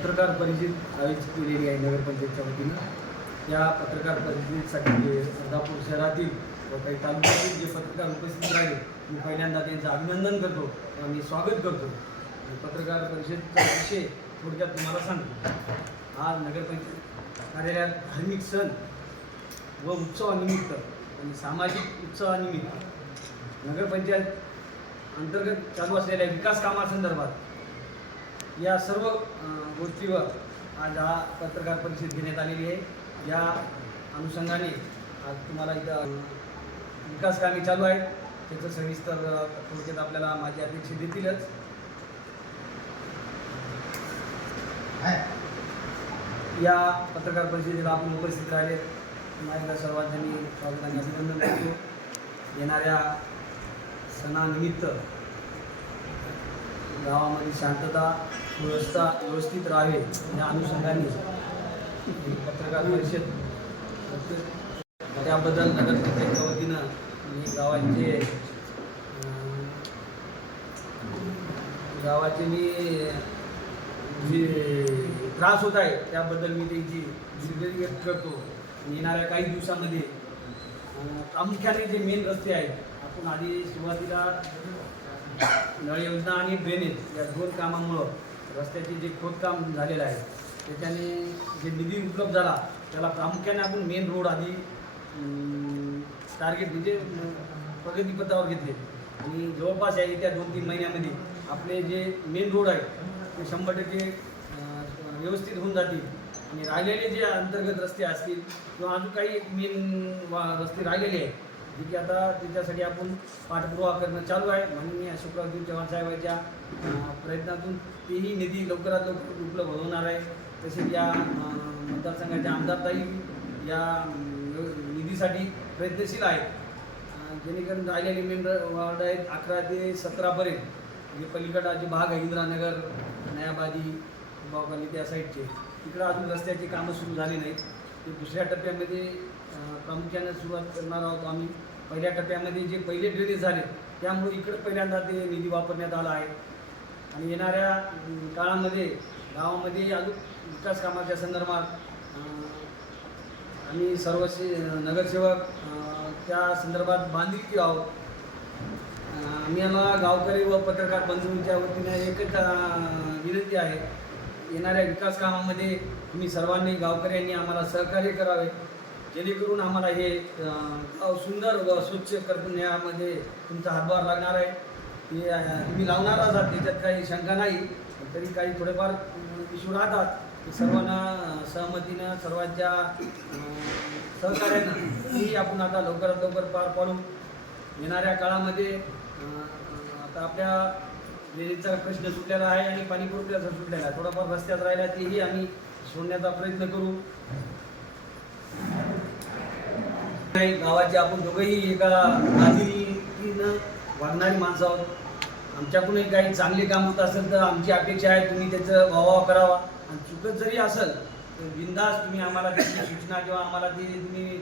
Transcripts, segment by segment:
पत्रकार परिषद आयोजित केलेली आहे नगरपंचायतच्या वतीनं. या पत्रकार परिषदेसाठी जे अर्धापूर शहरातील व काही तालुक्यातील जे पत्रकार उपस्थित राहिले मी पहिल्यांदा त्यांचं अभिनंदन करतो आणि स्वागत करतो. पत्रकार परिषदचा विषय थोडक्यात तुम्हाला सांगतो. आज नगरपंचायत कार्यालयात धार्मिक सण व उत्सवानिमित्त आणि सामाजिक उत्सवानिमित्त नगरपंचायत अंतर्गत चालू असलेल्या विकास कामासंदर्भात या सर्व गोष्टीवर आज हा पत्रकार परिषद घेण्यात आलेली आहे. या अनुषंगाने आज तुम्हाला इथं विकास कामे चालू आहेत. त्याचं सविस्तर थोडक्यात आपल्याला माझी अपेक्षा देतीलच. या पत्रकार परिषदेला आपण उपस्थित राहिले. माझ्या सर्वांनी स्वागताने अभिनंदन करतो. येणाऱ्या सणानिमित्त गावामध्ये शांतता व्यवस्था व्यवस्थित राहावे या अनुषंगाने पत्रकार परिषद त्याबद्दल नगरपंचायतच्या वतीनं मी गावाचे गावाचे मी जे त्रास होत आहे त्याबद्दल मी त्यांची दिलगिरी व्यक्त करतो. येणाऱ्या काही दिवसामध्ये प्रामुख्याने जे मेन रस्ते आहेत आपण आधी सुरुवातीला नळ योजना आणि ड्रेनेज या दोन कामामुळं रस्त्याचे जे खोदकाम झालेलं आहे त्याच्याने जे निधी उपलब्ध झाला त्याला प्रामुख्याने आपण मेन रोड आधी टार्गेट म्हणजे प्रगतीपथावर घेतले. आणि जवळपास या येत्या दोन तीन महिन्यामध्ये आपले जे मेन रोड आहेत ते शंभर टक्के व्यवस्थित होऊन जातील. आणि राहिलेले जे अंतर्गत रस्ते असतील किंवा अजून काही मेन रस्ते राहिलेले आहेत जे की आता त्याच्यासाठी आपण पाठपुरावा करणं चालू आहे. माननीय अशोकरावजी चव्हाण साहेबांच्या प्रयत्नातून तेही निधी लवकरात लवकर उपलब्ध होणार आहे. तसेच या मतदारसंघाच्या आमदारताई या निधीसाठी प्रयत्नशील आहेत. जेणेकरून राहिलेले मेंबर वार्ड आहेत अकरा ते सतरापर्यंत. जे पलीकडा जे भाग आहे इंदिरानगर नयाबाजी बाबाली त्या साईडचे. तिकडं अजून रस्त्याची कामं सुरू झाली नाहीत. ते दुसऱ्या टप्प्यामध्ये प्रामुख्यानं प्रामुख्याने सुरुवात करणार आहोत आम्ही. पहिल्या टप्प्यामध्ये जे पहिले ड्रेनेज झाले त्यामुळे इकडं पहिल्यांदा ते निधी वापरण्यात आला आहे. आणि येणाऱ्या काळामध्ये गावामध्ये अजून विकास कामाच्या संदर्भात आम्ही सर्व नगरसेवक त्या संदर्भात बांधिलकी आहोत. आम्ही यांना गावकरी व पत्रकार बंधूंच्या वतीने एकच विनंती आहे. येणाऱ्या विकास कामामध्ये तुम्ही सर्वांनी गावकऱ्यांनी आम्हाला सहकार्य करावे. जेणेकरून आम्हाला हे गाव सुंदर व स्वच्छ करण्यामध्ये तुमचा हातभार लागणार आहे. हे तुम्ही लावणारच आहात त्याच्यात काही शंका नाही. तरी काही थोडेफार इशू राहतात. ते सर्वांना सहमतीनं सर्वांच्या सहकार्यानं ही आपण आता लवकरात लवकर पार पाडू. येणाऱ्या काळामध्ये आता आपल्या ड्रेनेजचा प्रश्न सुटलेला आहे आणि पाणी पुरवठ्याचा सुटलेला आहे थोडाफार रस्त्यात राहिला तेही आम्ही सोडण्याचा प्रयत्न करू. नाही गावाचे आपण दोघंही एका गादिरीनं वागणारी माणसं आहोत. आमच्याकडूनही काही चांगले काम होत असेल तर आमची अपेक्षा आहे तुम्ही त्याचं वावा करावा. आणि चुकत जरी असेल तर बिंदास तुम्ही आम्हाला त्याची सूचना किंवा आम्हाला ती तुम्ही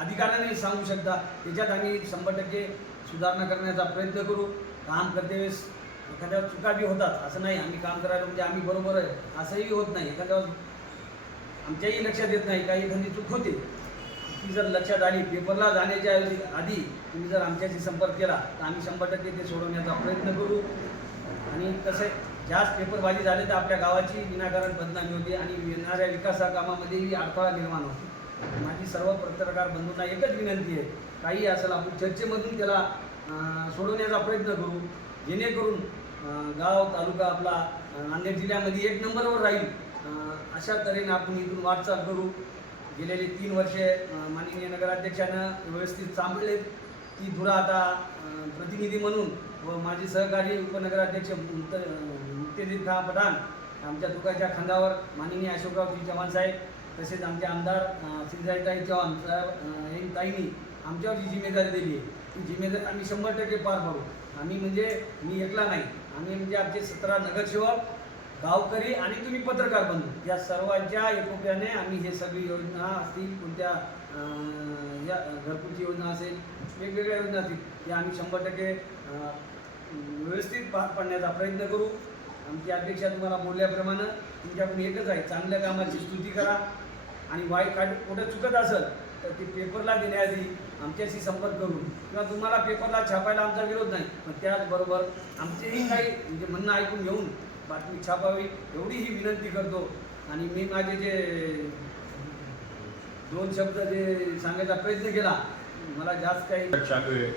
अधिकाराने सांगू शकता. त्याच्यात आम्ही शंभर टक्के सुधारणा करण्याचा प्रयत्न करू. काम करते वेळेस एखाद्या चुका बी होतात असं नाही आम्ही काम करायला म्हणजे आम्ही बरोबर आहे असंही होत नाही. एखाद्या आमच्याही लक्षात येत नाही काही एखादी चूक होते. ती जर लक्षात आली पेपरला जाण्याच्या आधी तुम्ही जर आमच्याशी संपर्क केला तर आम्ही शंभर टक्के ते सोडवण्याचा प्रयत्न करू. आणि तसे जास्त पेपरबाजी झाली तर आपल्या गावाची विनाकारण बदनामी होते आणि येणाऱ्या विकासा कामामध्येही अडथळा निर्माण होतो. माझी सर्व पत्रकार बंधूंना एकच विनंती आहे काही असेल आपण चर्चेमधून त्याला सोडवण्याचा प्रयत्न करू. जेणेकरून गाव तालुका आपला नांदेड जिल्ह्यामध्ये एक नंबरवर राहील. अशा तऱ्हेने आपण इथून वाटचाल करू. गेलेली तीन वर्षे माननीय नगराध्यक्षानं व्यवस्थित सांभाळलेत. ती धुरा आता प्रतिनिधी म्हणून व माझे सहकारी उपनगराध्यक्ष मुक्त मुक्तेदीर खा पठाण आमच्या दुकाच्या खांदावर माननीय अशोकरावजी चव्हाण साहेब तसेच आमचे आमदार श्रीजाईताई चव्हाण साहेब ताईंनी आमच्यावर जी जिम्मेदारी दिली आहे ती जिम्मेदारी आम्ही शंभर टक्के पार पाडू. आम्ही म्हणजे मी एकला नाही. आम्ही म्हणजे आमचे सतरा नगरसेवक गावकरी आणि तुम्ही पत्रकार बंधू या सर्वांच्या एकोप्याने आम्ही हे सगळी योजना असतील कोणत्या या घरकुलची योजना असेल वेगवेगळ्या योजना असतील या आम्ही शंभर टक्के व्यवस्थित पार पाडण्याचा प्रयत्न करू. आमची अपेक्षा तुम्हाला बोलल्याप्रमाणे तुमच्याकडून एकच आहे चांगल्या कामाची स्तुती करा. आणि वाईट काट कुठं चुकत असेल तर ती पेपरला देण्याआधी आमच्याशी संपर्क करून किंवा तुम्हाला पेपरला छापायला आमचा विरोध नाही पण त्याचबरोबर आमचेही काही म्हणजे म्हणणं ऐकून घेऊन बातमी छापावी एवढी ही विनंती करतो. आणि मी माझे जे दोन शब्द जे सांगायचा प्रयत्न केला मला जास्त काही चालू है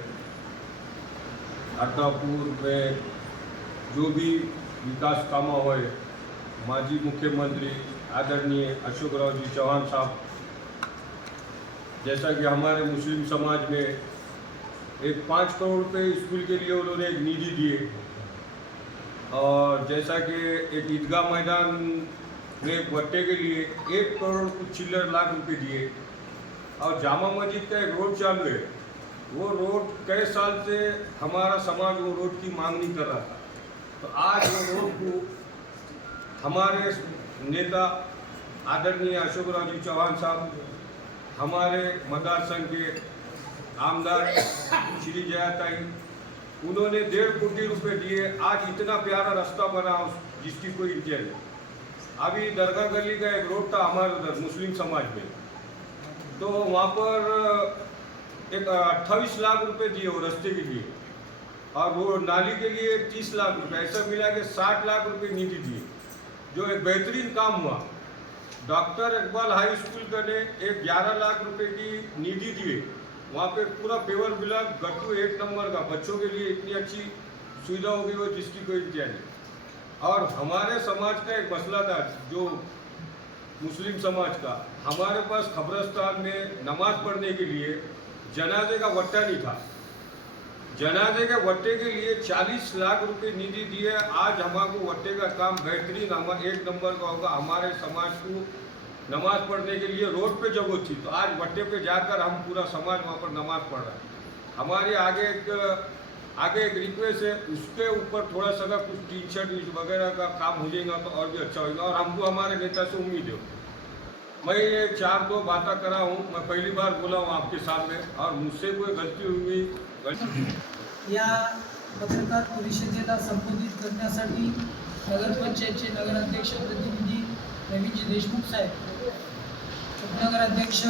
में जो भी विकास कामं होय माजी मुख्यमंत्री आदरणीय अशोकराव जी चौहान साहब जैसा कि हमारे मुस्लिम समाज में एक पाँच करोड़ रुपये स्कूल के लिए उन्होंने एक निधि दिए। और जैसा कि एक ईदगाह मैदान में भट्टे के लिए एक करोड़ कुछ चिल्लर लाख रुपये दिए। और जामा मस्जिद का एक रोड चालू है। वो रोड कई साल से हमारा समाज वो रोड की मांग नहीं कर रहा था। तो आज वो रोड को हमारे नेता आदरणीय अशोक जी चौहान साहब हमारे मदार संघ के आमदार श्री जयाताई उन्होंने डेढ़ कोटी रुपए दिए। आज इतना प्यारा रास्ता बना जिसकी कोई इंतज़ार नहीं। अभी दरगाह गली का एक रोड था हमारे उधर मुस्लिम समाज में। तो वहाँ पर एक अट्ठाईस लाख रुपए दिए वो रास्ते के लिए। और वो नाली के लिए तीस लाख रुपए। ऐसा मिला के साठ लाख रुपए निधि दिए। जो एक बेहतरीन काम हुआ। डॉक्टर इकबाल हाई स्कूल का ने एक ग्यारह लाख रुपए की निधि दिए। वहाँ पे पूरा पेवर ब्लॉक गट्टू एक नंबर का। बच्चों के लिए इतनी अच्छी सुविधा हो गई जिसकी कोई इंतज़ार नहीं। और हमारे समाज का एक मसला था जो मुस्लिम समाज का, हमारे पास खबरस्तान में नमाज़ पढ़ने के लिए जनाजे का वट्टा नहीं था। जनाजे के वट्टे के लिए 40 लाख रुपए निधि दिए। आज हमारे वट्टे का काम बेहतरीन एक नंबर का होगा। हमारे समाज को नमाज पढ़ने के लिए रोड पे जगह थी तो आज भट्टे पे जाकर हम पूरा समाज वहाँ पर नमाज पढ़ रहा है। हमारे आगे एक आगे एक रिक्वेस्ट है उसके ऊपर थोड़ा सा अगर कुछ टी शर्ट वगैरह का काम हो जाएगा तो और भी अच्छा होगा और हमको हमारे नेता से उम्मीद है। मैं ये चार दो बातें करा हूँ मैं पहली बार बोला हूँ आपके सामने और मुझसे कोई गलती हुई या पत्रकार परिषदेला संबोधित करण्यासाठी नगरपंचायतचे नगराध्यक्ष प्रतिनिधी रवीजी देशमुख साहेब उपनगराध्यक्ष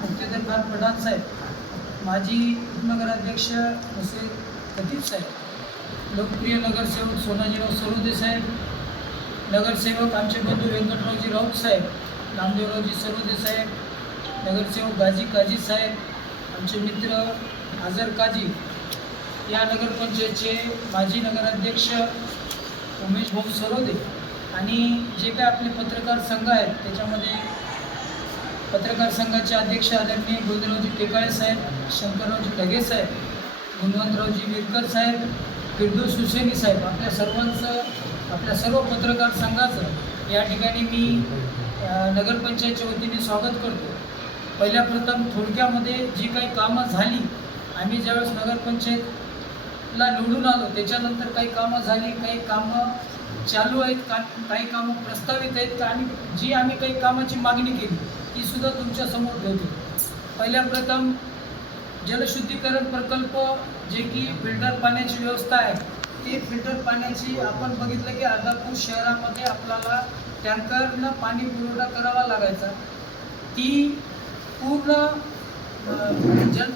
मुक्तेदर खान पठाण साहेब माजी उपनगराध्यक्ष मुसे खतीब साहेब लोकप्रिय नगरसेवक सोनाजीराव सरोदे साहेब नगरसेवक आमचे बंधू व्यंकटरावजी राऊत साहेब नामदेवरावजी सरोदे साहेब नगरसेवक गाजी काजी साहेब आमचे मित्र आझर काजी या नगरपंचायतचे माजी नगराध्यक्ष उमेश भाऊ सरोदे आणि जे काय आपले पत्रकार संघ आहेत त्याच्यामध्ये पत्रकार संघाचे अध्यक्ष आदरणीय गोविंदरावजी टेकाळे साहेब शंकररावजी ढगे साहेब गुणवंतरावजी विरकर साहेब फिरदोस हुसेनी साहेब आपल्या सर्वांचं आपल्या सर्व पत्रकार संघाचं या ठिकाणी मी नगरपंचायतच्या वतीने स्वागत करतो. पहिल्या प्रथम थोडक्यामध्ये जी काही कामं झाली आम्ही ज्यावेळेस नगरपंचायतला निवडून आलो त्याच्यानंतर काही कामं झाली काही कामं चालू आहेत का काही कामं प्रस्तावित आहेत का आणि जी आम्ही काही कामाची मागणी केली ती सुद्धा तुमच्यासमोर ठेवतो. पहिल्या प्रथम जलशुद्धीकरण प्रकल्प जे की फिल्टर पाण्याची व्यवस्था आहे ते फिल्टर पाण्याची आपण बघितलं की अर्धापूर शहरामध्ये आपल्याला टँकरनं पाणी पुरवठा करावा लागायचा. ती पूर्ण जलशुद्धीकरण जल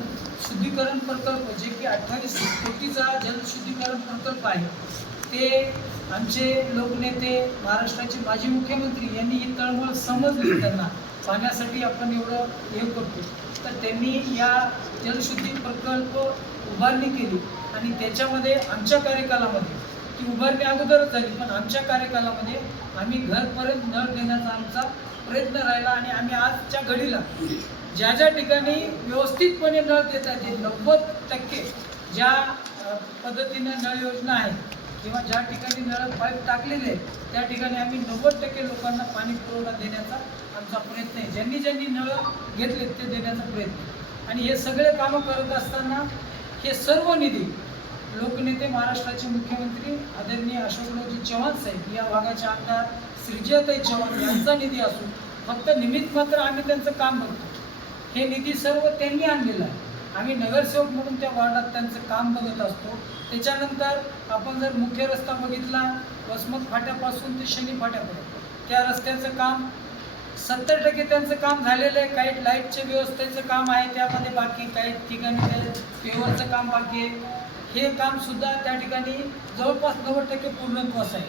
शुद्धीकरण प्रकल्प जे की अठ्ठावीस कोटीचा जलशुद्धीकरण प्रकल्प आहे ते आमचे लोकनेते महाराष्ट्राचे माजी मुख्यमंत्री यांनी ही तळमळ समजली त्यांना. पाण्यासाठी आपण एवढं हे करतो. तर त्यांनी या जलशुद्धी प्रकल्प उभारणी केली आणि त्याच्यामध्ये आमच्या कार्यकालामध्ये ती उभारणी अगोदरच झाली पण आमच्या कार्यकालामध्ये आम्ही घरपर्यंत नळ देण्याचा आमचा प्रयत्न राहिला आणि आम्ही आजच्या घडीला ज्या ज्या ठिकाणी व्यवस्थितपणे नळ देता ते नव्वद टक्के ज्या पद्धतीनं नळ योजना आहे किंवा ज्या ठिकाणी नळ पाईप टाकलेले आहेत त्या ठिकाणी आम्ही नव्वद टक्के लोकांना पाणी पुरवठा देण्याचा आमचा प्रयत्न आहे. ज्यांनी ज्यांनी नळ घेतलेत ते देण्याचा प्रयत्न आणि हे सगळे कामं करत असताना हे सर्व निधी लोकनेते महाराष्ट्राचे मुख्यमंत्री आदरणीय अशोकरावजी चव्हाण साहेब या भागाचे आमदार श्रीजयताई चव्हाण यांचा निधी असून फक्त निमित्त मात्र आम्ही त्यांचं काम बघतो. हे निधी सर्व त्यांनी आणलेलं आहे. आम्ही नगरसेवक म्हणून त्या वार्डात त्यांचं काम बघत असतो. त्याच्यानंतर आपण जर मुख्य रस्ता बघितला वसमत फाट्यापासून ते शनी फाट्यापर्यंत त्या रस्त्याचं काम सत्तर टक्के त्यांचं काम झालेलं आहे. काही लाईटच्या व्यवस्थेचं काम आहे त्यामध्ये बाकी काही ठिकाणी पेवरचं काम बाकी आहे. हे काम सुद्धा त्या ठिकाणी जवळपास नव्वद टक्के पूर्णत्वास आहे.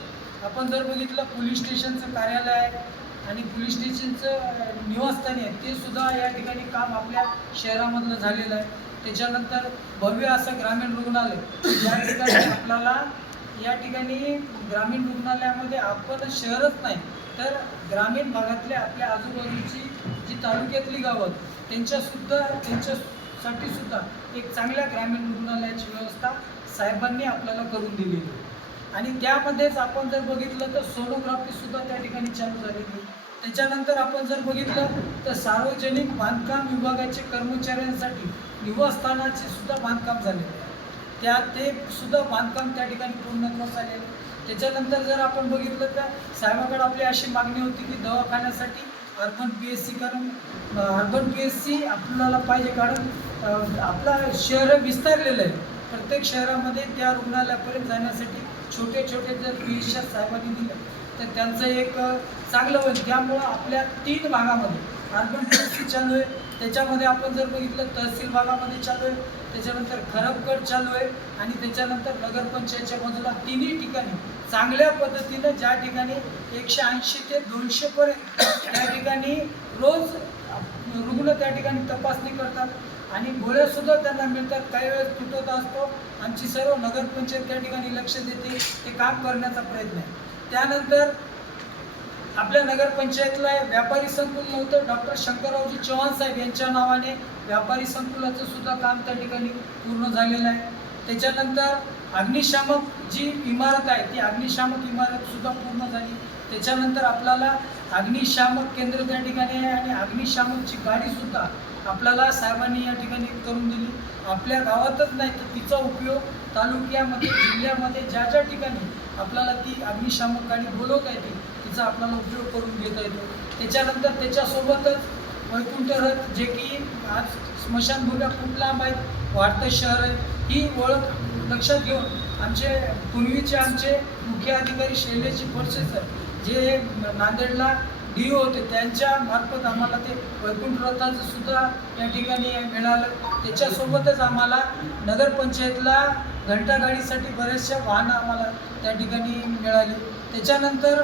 आपण जर बघितलं पोलीस स्टेशनचं कार्यालय आहे आणि पोलीस स्टेशनचं निवासस्थानी आहे ते सुद्धा या ठिकाणी काम आपल्या शहरामधलं झालेलं आहे. त्याच्यानंतर भव्य असं ग्रामीण रुग्णालय या ठिकाणी आपल्याला या ठिकाणी ग्रामीण रुग्णालयामध्ये आपण शहरच नाही तर ग्रामीण भागातल्या आपल्या आजूबाजूची जी तालुक्यातली गावं त्यांच्यासुद्धा त्यांच्यासाठी सुद्धा एक चांगल्या ग्रामीण रुग्णालयाची व्यवस्था साहेबांनी आपल्याला करून दिलेली आणि त्यामध्येच आपण जर बघितलं तर सोनोग्राफीसुद्धा त्या ठिकाणी चालू झालेली त्याच्यानंतर आपण जर बघितलं तर सार्वजनिक बांधकाम विभागाचे कर्मचाऱ्यांसाठी निवासस्थानाचे सुद्धा बांधकाम झालेले त्या ते सुद्धा बांधकाम त्या ठिकाणी पूर्णत्वास आलेलं त्याच्यानंतर जर आपण बघितलं तर साहेबाकडे आपली अशी मागणी होती की दवाखान्यासाठी अर्बन पी एस सी कारण अर्बन पी एस सी आपल्याला पाहिजे. कारण आपला शहर विस्तारलेलं आहे. प्रत्येक शहरामध्ये त्या रुग्णालयापर्यंत जाण्यासाठी छोटे छोटे जर पी एस साहेबांनी दिलं तर त्यांचं एक चांगलं होईल. त्यामुळं आपल्या तीन भागामध्ये अर्बन पी एस सी चालू आहे. त्याच्यामध्ये आपण जर बघितलं तहसील भागामध्ये चालू आहे. त्याच्यानंतर खरबगड चालू आहे. आणि त्याच्यानंतर नगरपंचायतच्या बाजूला तिन्ही ठिकाणी चांगल्या पद्धतीनं ज्या ठिकाणी एकशे ऐंशी ते दोनशेपर्यंत त्या ठिकाणी रोज रुग्ण त्या ठिकाणी तपासणी करतात आणि गोळ्यासुद्धा त्यांना मिळतात. काही वेळेस तुटत असतो. आमची सर्व नगरपंचायत त्या ठिकाणी लक्ष देते. ते काम करण्याचा प्रयत्न आहे. त्यानंतर आपल्या नगरपंचायतला व्यापारी संकुल नव्हतं. डॉक्टर शंकररावजी चव्हाण साहेब यांच्या नावाने व्यापारी संकुलाचं सुद्धा काम त्या ठिकाणी पूर्ण झालेलं आहे. त्याच्यानंतर अग्निशामक जी इमारत आहे ती अग्निशामक इमारत सुद्धा पूर्ण झाली. त्याच्यानंतर आपल्याला अग्निशामक केंद्र त्या ठिकाणी आहे आणि अग्निशामकची गाडी सुद्धा आपल्याला साहेबांनी या ठिकाणी करून दिली. आपल्या गावातच नाही तर तिचा उपयोग तालुक्यामध्ये जिल्ह्यामध्ये ज्या ज्या ठिकाणी आपल्याला ती अग्निशामक गाडी बोलवता येते तिचा आपल्याला उपयोग करून घेता येतो. त्याच्यानंतर त्याच्यासोबतच वैकुंठ रथ जे की आज स्मशानभूम्या खूप लांब आहेत वाढतं शहर आहे. ही ओळख लक्षात घेऊन आमचे पूर्वीचे आमचे मुख्य अधिकारी शैलेशजी फडसे सर जे नांदेडला डी होते त्यांच्या मार्फत आम्हाला ते वैकुंठ रथाचं सुद्धा या ठिकाणी मिळालं. त्याच्यासोबतच आम्हाला नगरपंचायतला घंटागाडीसाठी बऱ्याचशा वाहनं आम्हाला त्या ठिकाणी मिळाली. त्याच्यानंतर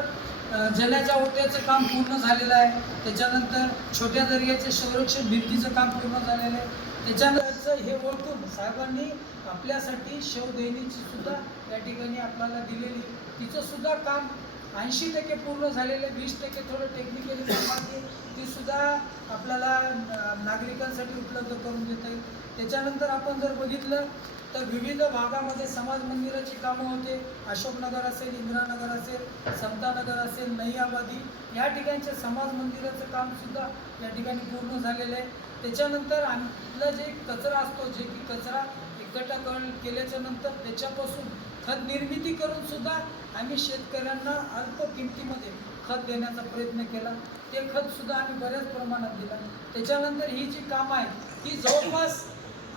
जल्याच्या ओट्याचं काम पूर्ण झालेलं आहे. त्याच्यानंतर छोट्या दर्याचे संरक्षण भिंतीचं काम पूर्ण झालेलं आहे. त्याच्यानंतरचं हे ओळखून साहेबांनी आपल्यासाठी शवदैनीची सुद्धा या ठिकाणी आपल्याला दिलेली तिचं सुद्धा काम ऐंशी टक्के पूर्ण झालेलं आहे. वीस टक्के थोडं टेक्निकली काम आहे. ती सुद्धा आपल्याला नागरिकांसाठी उपलब्ध करून देता येईल त्याच्यानंतर आपण जर बघितलं तर विविध भागामध्ये समाज मंदिराची कामं होते. अशोकनगर असेल इंदिरानगर असेल समतानगर असेल नैयाबादी या ठिकाणचे समाज मंदिराचं काम सुद्धा या ठिकाणी पूर्ण झालेलं आहे. त्याच्यानंतर आपला जे कचरा असतो जे की कचरा एकट्ठा केल्याच्यानंतर त्याच्यापासून खत निर्मिती करून सुद्धा आम्ही शेतकऱ्यांना अल्प किमतीमध्ये खत देण्याचा प्रयत्न केला. ते खत सुद्धा आम्ही बऱ्याच प्रमाणात दिलं. त्याच्यानंतर ही जी कामं आहेत ही जवळपास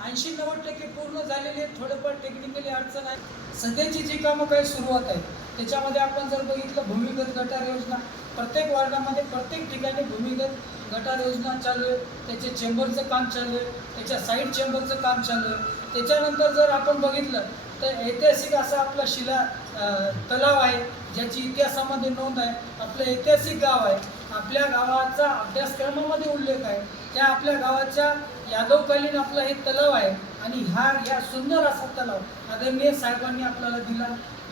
ऐंशी नव्वद टक्के पूर्ण झालेली आहेत. थोडंफार टेक्निकली अडचण आहे. सध्याची जी कामं काही सुरुवात आहे त्याच्यामध्ये आपण जर बघितलं भूमिगत गटार योजना. प्रत्येक वार्डामध्ये प्रत्येक ठिकाणी भूमिगत गटार योजना चालू आहे. त्याचे चेंबरचं काम चालू आहे. त्याच्या साईड चेंबरचं काम चालू आहे. त्याच्यानंतर जर आपण बघितलं तर ऐतिहासिक असा आपला शिला तलाव आहे ज्याची इतिहासामध्ये नोंद आहे. आपलं ऐतिहासिक गाव आहे. आपल्या गावाचा अभ्यासक्रमामध्ये उल्लेख आहे. त्या आपल्या गावाच्या यादवकालीन आपला हे तलाव आहे आणि हा या सुंदर असा तलाव आदरणीय साहेबांनी आपल्याला दिला.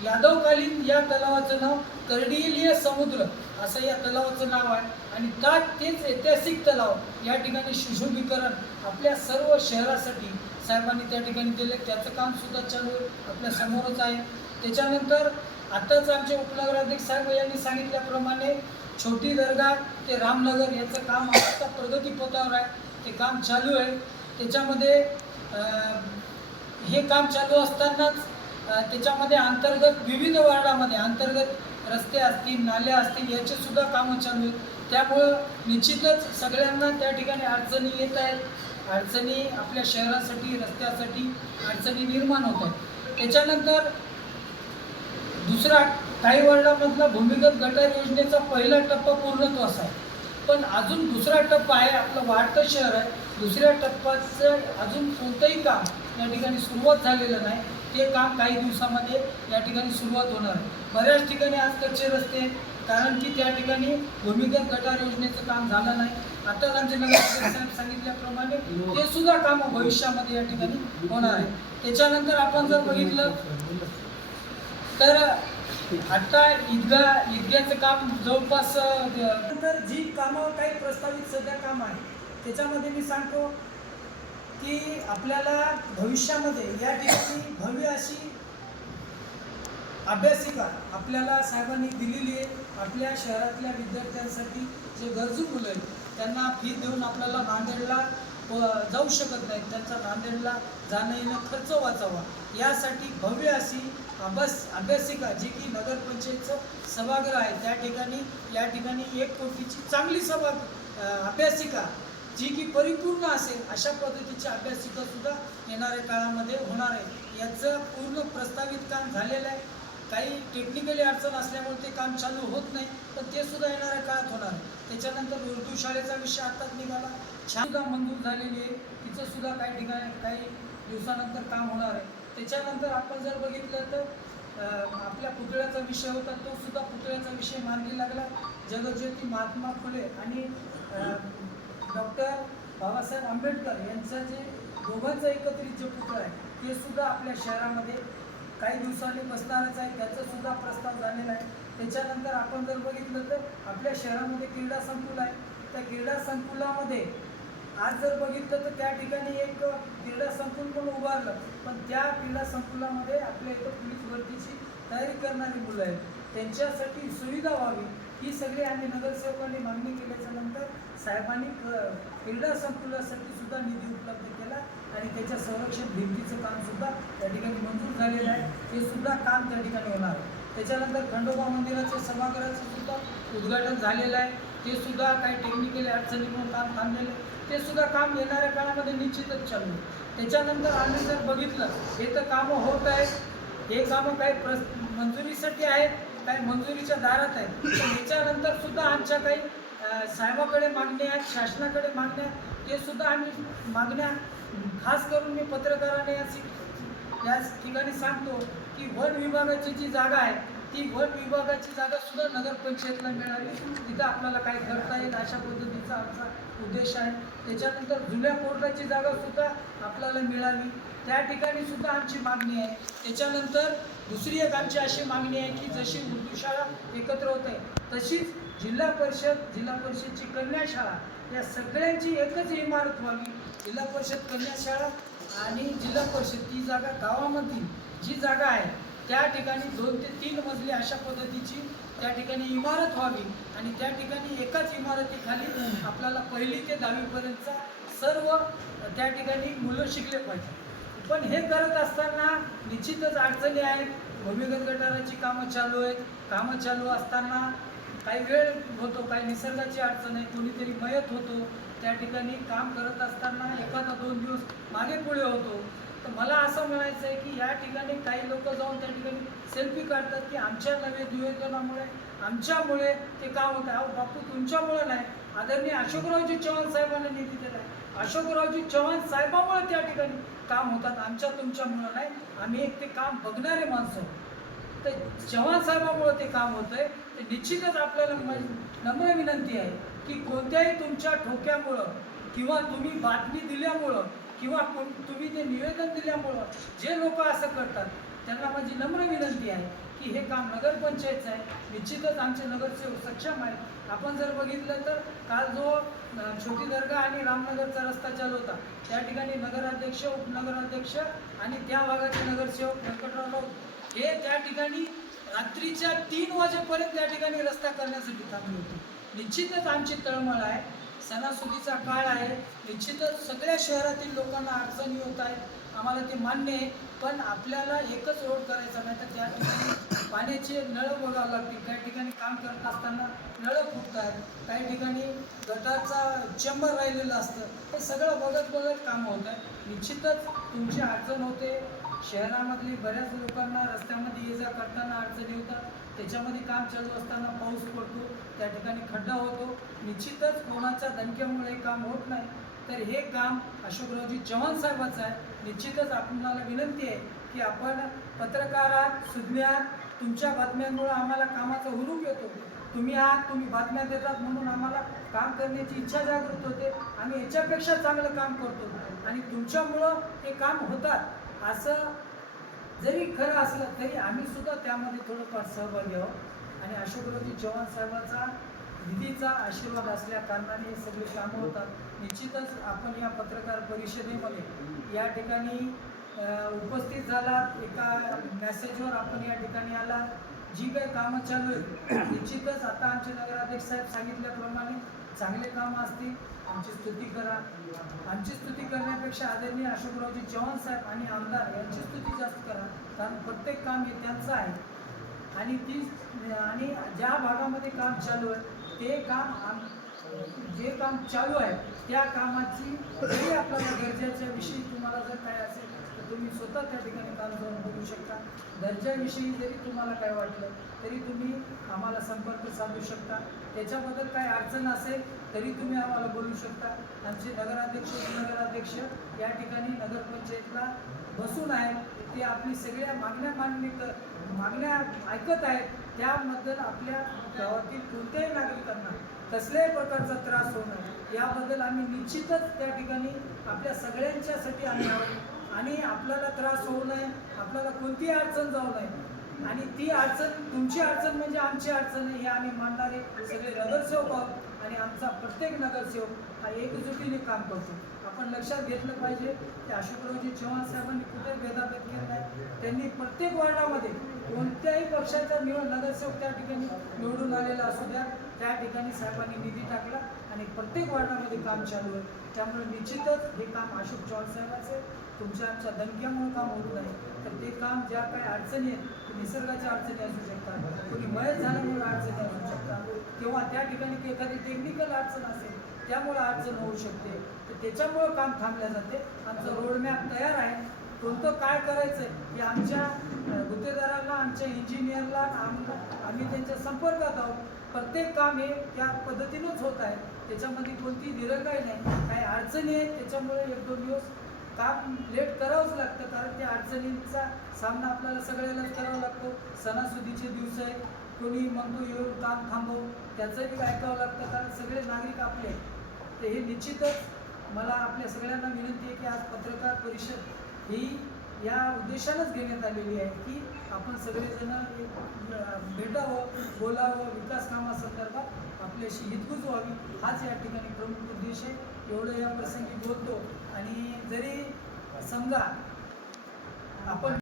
यादवकालीन या तलावाचं नाव कर्डिलीय समुद्र असं या तलावाचं नाव आहे. आणि का तेच ऐतिहासिक तलाव या ठिकाणी सुशोभीकरण आपल्या सर्व शहरासाठी साहेबांनी त्या ठिकाणी केले त्याचं काम सुद्धा चालू आहे आपल्या समोरच आहे. त्याच्यानंतर आत्ताच आमचे उपनगराध्यक्ष साहेब यांनी सांगितल्याप्रमाणे छोटी दर्गा ते रामनगर याचं काम आता प्रगतीपथावर आहे. ते काम चालू आहे. त्याच्यामध्ये हे काम चालू असतानाच त्याच्यामध्ये अंतर्गत विविध वार्डामध्ये अंतर्गत रस्ते असतील नाल्या असतील याचे सुद्धा कामं चालू आहेत. त्यामुळं निश्चितच सगळ्यांना त्या ठिकाणी अडचणी येत आहेत. अडचणी आपल्या शहरासाठी रस्त्यासाठी अडचणी निर्माण होतात त्याच्यानंतर दुसरा काही वर्णामधला भूमिगत गटार योजनेचा पहिला टप्पा पूर्णत्वास आहे. पण अजून दुसरा टप्पा आहे आपलं वाढतं शहर आहे. दुसऱ्या टप्प्याचं अजून कोणतंही काम या ठिकाणी सुरुवात झालेलं नाही. ते काम काही दिवसामध्ये या ठिकाणी सुरुवात होणार आहे. बऱ्याच ठिकाणी आज कच्चे रस्ते कारण की त्या ठिकाणी भूमिगत गटार योजनेचं काम झालं नाही. आता आमचे सांगितल्याप्रमाणे ते सुद्धा काम भविष्यामध्ये या ठिकाणी होणार आहे. त्याच्यानंतर आपण जर बघितलं तर आता ईदगा ईदग्याचं काम जवळपास तर नंतर जी कामं काही प्रस्तावित सध्या काम आहे त्याच्यामध्ये मी सांगतो की आपल्याला भविष्यामध्ये या ठिकाणी भव्य अशी अभ्यासिका आपल्याला साहेबांनी दिलेली आहे. आपल्या शहरातल्या विद्यार्थ्यांसाठी जे गरजू मुलं आहेत त्यांना फी देऊन आपल्याला नांदेडला प- जाऊ शकत नाही त्यांचा नांदेडला जाणं येणं खर्च वाचावा. यासाठी भव्य अशी अभ्यास अभ्यासिका जी की नगरपंचायतचं सभागृह आहे. त्या ठिकाणी या ठिकाणी एक कोटीची चांगली सभा अभ्यासिका जी की परिपूर्ण असेल अशा पद्धतीची अभ्यासिका सुद्धा येणाऱ्या काळामध्ये होणार आहे. याचं पूर्ण प्रस्तावित काम झालेलं आहे. काही टेक्निकली अडचण असल्यामुळे ते काम चालू होत नाही पण ते सुद्धा येणाऱ्या काळात होणार त्याच्यानंतर उर्दू शाळेचा विषय आताच निघाला. छान सुद्धा मंजूर झालेली आहे. तिचं सुद्धा काही ठिकाणी काही दिवसानंतर काम होणार आहे. त्याच्यानंतर आपण जर बघितलं तर आपल्या पुतळ्याचा विषय होता तो सुद्धा पुतळ्याचा विषय मार्गी लागला. जगज्योती महात्मा फुले आणि डॉक्टर बाबासाहेब आंबेडकर यांचं जे दोघांचं एकत्रित जे पुतळा आहे ते सुद्धा आपल्या शहरामध्ये काही दिवसांनी बसणारच आहे त्याचा सुद्धा प्रस्ताव झालेला आहे. त्याच्यानंतर आपण जर बघितलं तर आपल्या शहरामध्ये क्रीडा संकुल आहे. त्या क्रीडा संकुलामध्ये आज जर बघितलं तर त्या ठिकाणी एक क्रीडा संकुल पण उभारलं. पण त्या क्रीडा संकुलामध्ये आपल्या इथं पोलीस भरतीची तयारी करणारी मुलं आहेत. त्यांच्यासाठी सुविधा व्हावी. ही सगळी आम्ही नगरसेवकांनी मागणी केल्याच्यानंतर साहेबांनी क्रीडा संकुलासाठी सुद्धा निधी उपलब्ध केला आणि त्याच्या संरक्षण भिंतीचं काम सुद्धा त्या ठिकाणी मंजूर झालेलं आहे. ते सुद्धा काम त्या ठिकाणी होणार आहे. त्याच्यानंतर खंडोबा मंदिराचे सभागृहाचं सुद्धा उद्घाटन झालेलं आहे. ते सुद्धा काही टेक्निकली अडचणीमुळे काम थांबलेलं आहे. ते सुद्धा काम येणाऱ्या काळामध्ये निश्चितच चालू आहे. त्याच्यानंतर आम्ही जर बघितलं हे तर कामं होत आहेत. हे कामं काही प्र मंजुरीसाठी आहेत. काही मंजुरीच्या दारात आहे. त्याच्यानंतर सुद्धा आमच्या काही साहेबाकडे मागण्या आहेत शासनाकडे मागण्या ते सुद्धा आम्ही मागण्या खास करून मी पत्रकाराने या याच ठिकाणी सांगतो की वन विभागाची जी जागा आहे ती वन विभागाची जागा सुद्धा नगरपंचायतला मिळावी तिथं आपल्याला काय करता येईल अशा पद्धतीचा आमचा उद्देश आहे. त्याच्यानंतर जुन्या कोर्टाची जागा सुद्धा आपल्याला मिळावी त्या ठिकाणी सुद्धा आमची मागणी आहे. त्याच्यानंतर दुसरी एक आमची अशी मागणी आहे की जशी उर्दू शाळा एकत्र होत आहे तशीच जिल्हा परिषद जिल्हा परिषदची कन्या शाळा या सगळ्यांची एकच इमारत व्हावी. जिल्हा परिषद कन्या शाळा आणि जिल्हा परिषद ती जागा गावामधील जी जागा आहे त्या ठिकाणी दोन ते तीन मजली अशा पद्धतीची त्या ठिकाणी इमारत व्हावी आणि त्या ठिकाणी एकाच इमारतीखाली आपल्याला पहिली ते दहावीपर्यंतचा सर्व त्या ठिकाणी मुलं शिकले पाहिजे. पण हे करत असताना निश्चितच अडचणी आहेत. भूमिगत गटाराची कामं चालू आहेत. कामं चालू असताना काही वेळ होतो काही निसर्गाची अडचण आहे कोणीतरी मयत होतो. त्या ठिकाणी काम करत असताना एखादा दोन दिवस मागे पुढे होतो. तर मला असं म्हणायचं आहे की या ठिकाणी काही लोक जाऊन त्या ठिकाणी सेल्फी काढतात की आमच्या नवे निवेदनामुळे आमच्यामुळे ते काम होतं अहो बापू तुमच्यामुळे नाही. आदरणीय अशोकरावजी चव्हाण साहेबांना निधी दिला आहे अशोकरावजी चव्हाण साहेबामुळे त्या ठिकाणी काम होतात आमच्या तुमच्यामुळं नाही. आम्ही एक ते काम बघणारे माणसं. तर चव्हाण साहेबामुळं ते काम होतं आहे ते निश्चितच आपल्याला नम्र विनंती आहे की कोणत्याही तुमच्या ठोक्यामुळं किंवा तुम्ही बातमी दिल्यामुळं किंवा कोण तुम्ही जे निवेदन दिल्यामुळं जे लोक असं करतात त्यांना माझी नम्र विनंती आहे की हे काम नगरपंचायतचं आहे. निश्चितच आमचे नगरसेवक सक्षम आहेत. आपण जर बघितलं तर काल जो छोटी दर्गा आणि रामनगरचा रस्ता चालू होता त्या ठिकाणी नगराध्यक्ष उपनगराध्यक्ष आणि त्या भागाचे नगरसेवक व्यंकटराव राऊत हे त्या ठिकाणी रात्रीच्या तीन वाजेपर्यंत त्या ठिकाणी रस्ता करण्यासाठी थांबले होते. निश्चितच आमची तळमळ आहे सणासुदीचा काळ आहे निश्चितच सगळ्या शहरातील लोकांना अडचणी होत आहेत. आम्हाला ते मान्य आहे पण आपल्याला एकच रोड करायचा नाही तर त्या ठिकाणी पाण्याचे नळं बघावं लागतील. काही ठिकाणी काम करत असताना नळं फुटतात काही ठिकाणी गटाचा चेंबर राहिलेलं असतं. हे सगळं बघत बघत काम होत आहे. निश्चितच तुमची अडचण होते. शहरामधली बऱ्याच लोकांना रस्त्यामध्ये ये जा करताना अडचणी होतात त्याच्यामध्ये काम चालू असताना पाऊस पडतो त्या ठिकाणी खड्डा होतो. निश्चितच कोणाच्या दणक्यामुळे काम होत नाही. तर हे काम अशोकरावजी चव्हाण साहेबाचं आहे. निश्चितच आपणाला विनंती आहे की आपण पत्रकारात सुज्ञात तुमच्या बातम्यांमुळे आम्हाला कामाचा हुरूप येतो. तुम्ही आहात तुम्ही बातम्या देतात म्हणून आम्हाला काम करण्याची इच्छा जागृत होते. आम्ही याच्यापेक्षा चांगलं काम करतो. आणि तुमच्यामुळं हे काम होतात. असं जरी खरं असलं तरी आम्ही सुद्धा त्यामध्ये थोडंफार सहभागी आहोत. आणि अशोकरावजी चव्हाण साहेबाचा निधीचा आशीर्वाद असल्या कारणाने हे सगळे कामं होतात. निश्चितच आपण या पत्रकार परिषदेमध्ये या ठिकाणी उपस्थित झालात. एका मेसेजवर आपण या ठिकाणी आला जी काही कामं चालू आहेत निश्चितच आता आमचे नगराध्यक्ष साहेब सांगितल्याप्रमाणे चांगले कामं असतील. आमची स्तुती करा. आमची स्तुती करण्यापेक्षा आदरणीय अशोकरावजी चव्हाण साहेब आणि आमदार यांची स्तुती जास्त करा. कारण प्रत्येक काम हे त्यांचं आहे. आणि ती आणि ज्या भागामध्ये काम चालू आहे ते काम आम जे काम चालू आहे त्या कामाची जरी आपल्याला गरजेच्या विषयी तुम्हाला जर काय असेल तर तुम्ही स्वतः त्या ठिकाणी काम जाऊन बघू शकता. दर्जाविषयी जरी तुम्हाला काय वाटलं तरी तुम्ही आम्हाला संपर्क साधू शकता. त्याच्याबद्दल काय अडचण असेल तरी तुम्ही आम्हाला बोलू शकता. आमचे नगराध्यक्ष उपनगराध्यक्ष या ठिकाणी नगरपंचायतला बसून आहेत. ते आपली सगळ्या मागण्या मान्य कर मागण्या ऐकत आहेत. त्याबद्दल आपल्या गावातील कोणत्याही नागरिकांना कसल्याही प्रकारचा त्रास होऊ नये. याबद्दल आम्ही निश्चितच त्या ठिकाणी आपल्या सगळ्यांच्यासाठी आम्ही आहोत. आणि आपल्याला त्रास होऊ नये आपल्याला कोणतीही अडचण जाऊ नये. आणि ती अडचण तुमची अडचण म्हणजे आमची अडचण आहे हे आम्ही मानणारे सगळे नगरसेवक आहोत. आणि आमचा प्रत्येक नगरसेवक हा एकजुटीने काम करतो. आपण लक्षात घेतलं पाहिजे की अशोकरावजी चव्हाण साहेबांनी कुठे भेदाभेद केला नाही? त्यांनी प्रत्येक वार्डामध्ये कोणत्याही पक्षाचा निवड नगरसेवक त्या ठिकाणी निवडून आलेला असू द्या त्या ठिकाणी साहेबांनी निधी टाकला आणि प्रत्येक वार्डामध्ये काम चालू आहे. त्यामुळे निश्चितच हे काम अशोक चव्हाण साहेबांचे तुमच्या आमच्या दणक्यामुळे काम होत नाही. तर ते काम ज्या काही अडचणी आहेत निसर्गाच्या अडचणी असू शकतात. कोणी मयत झाल्यामुळे अडचणी असू शकतात. किंवा त्या ठिकाणी एखादी टेक्निकल अडचण असेल त्यामुळे अडचण होऊ शकते. तर त्याच्यामुळं काम थांबलं जाते. आमचं रोडमॅप तयार आहे. कोणतं काय करायचं हे आमच्या गुत्तेदाराला गुत्तेदारांना आमच्या इंजिनियरला आम्ही त्यांच्या संपर्कात आहोत. प्रत्येक काम हे त्या पद्धतीनंच होत आहे. त्याच्यामध्ये कोणती दिरंगाई नाही. काही अडचणी आहेत त्याच्यामुळे एक दोन दिवस काम लेट करावंच लागतं. कारण त्या अडचणींचा सामना आपल्याला सगळ्यांनाच करावा लागतो. सणासुदीचे दिवस आहे. कोणी म्हणतो येऊन काम थांबव. त्याचंही ऐकावं लागतं. कारण सगळे नागरिक आपले ते तर हे निश्चितच मला आपल्या सगळ्यांना विनंती आहे की आज पत्रकार परिषद ही या उद्देशानंच घेण्यात आलेली आहे की आपण सगळेजण भेटावं बोलावं विकास कामासंदर्भात आपल्याशी हितगुज व्हावी हाच या ठिकाणी प्रमुख उद्देश आहे. एवढं या प्रसंगी बोलतो आणि जरी समजा आपण